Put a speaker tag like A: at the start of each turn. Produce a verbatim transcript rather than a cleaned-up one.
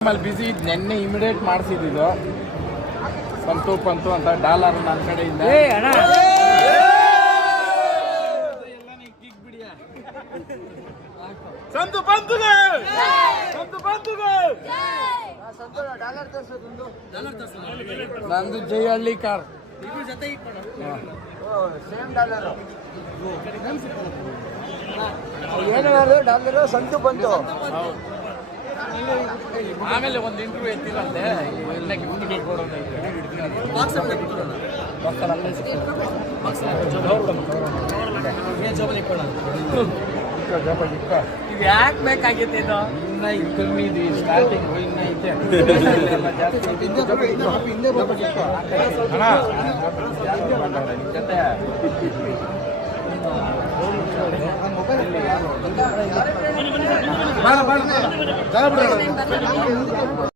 A: ಆಮೇಲೆ ಬಿಸಿ ಇದ್ ನೆನ್ನೆ ಇಮಿಡಿಯೇಟ್ ಮಾಡಿಸಿದ್ದು ಸಂತು ಪಂತು ಅಂತ ಡಾಲರ್ ನನ್ನ ಕಡೆಯಿಂದ ಸಂತು ಪಂತುಗೆ ಸಂತು ಪಂತುಗೆ ನಂದು ಜೈಹಳ್ಳಿ ಕಾರ್
B: ಏನು ಡಾಲರ್ ಸಂತು ಬಂತು.
A: ಆಮೇಲೆ ಒಂದು ಇಂಟರ್ವ್ಯೂ ಎತ್ತಿರಂತೆ ಎಲ್ಲ ಗಿಫ್ಟ್ಗಳು ಕೊಡೋದು
C: ಇದು ಯಾಕೆ ಬೇಕಾಗಿತ್ತು ಇದು?
A: ಇನ್ನ ಇದು ಕಮ್ಮಿ ಇದೆ ಸ್ಟಾರ್ಟಿಂಗ್ ಇನ್ನ ಐತೆ ಜೊತೆ ಬಾಳ ಬಾಳ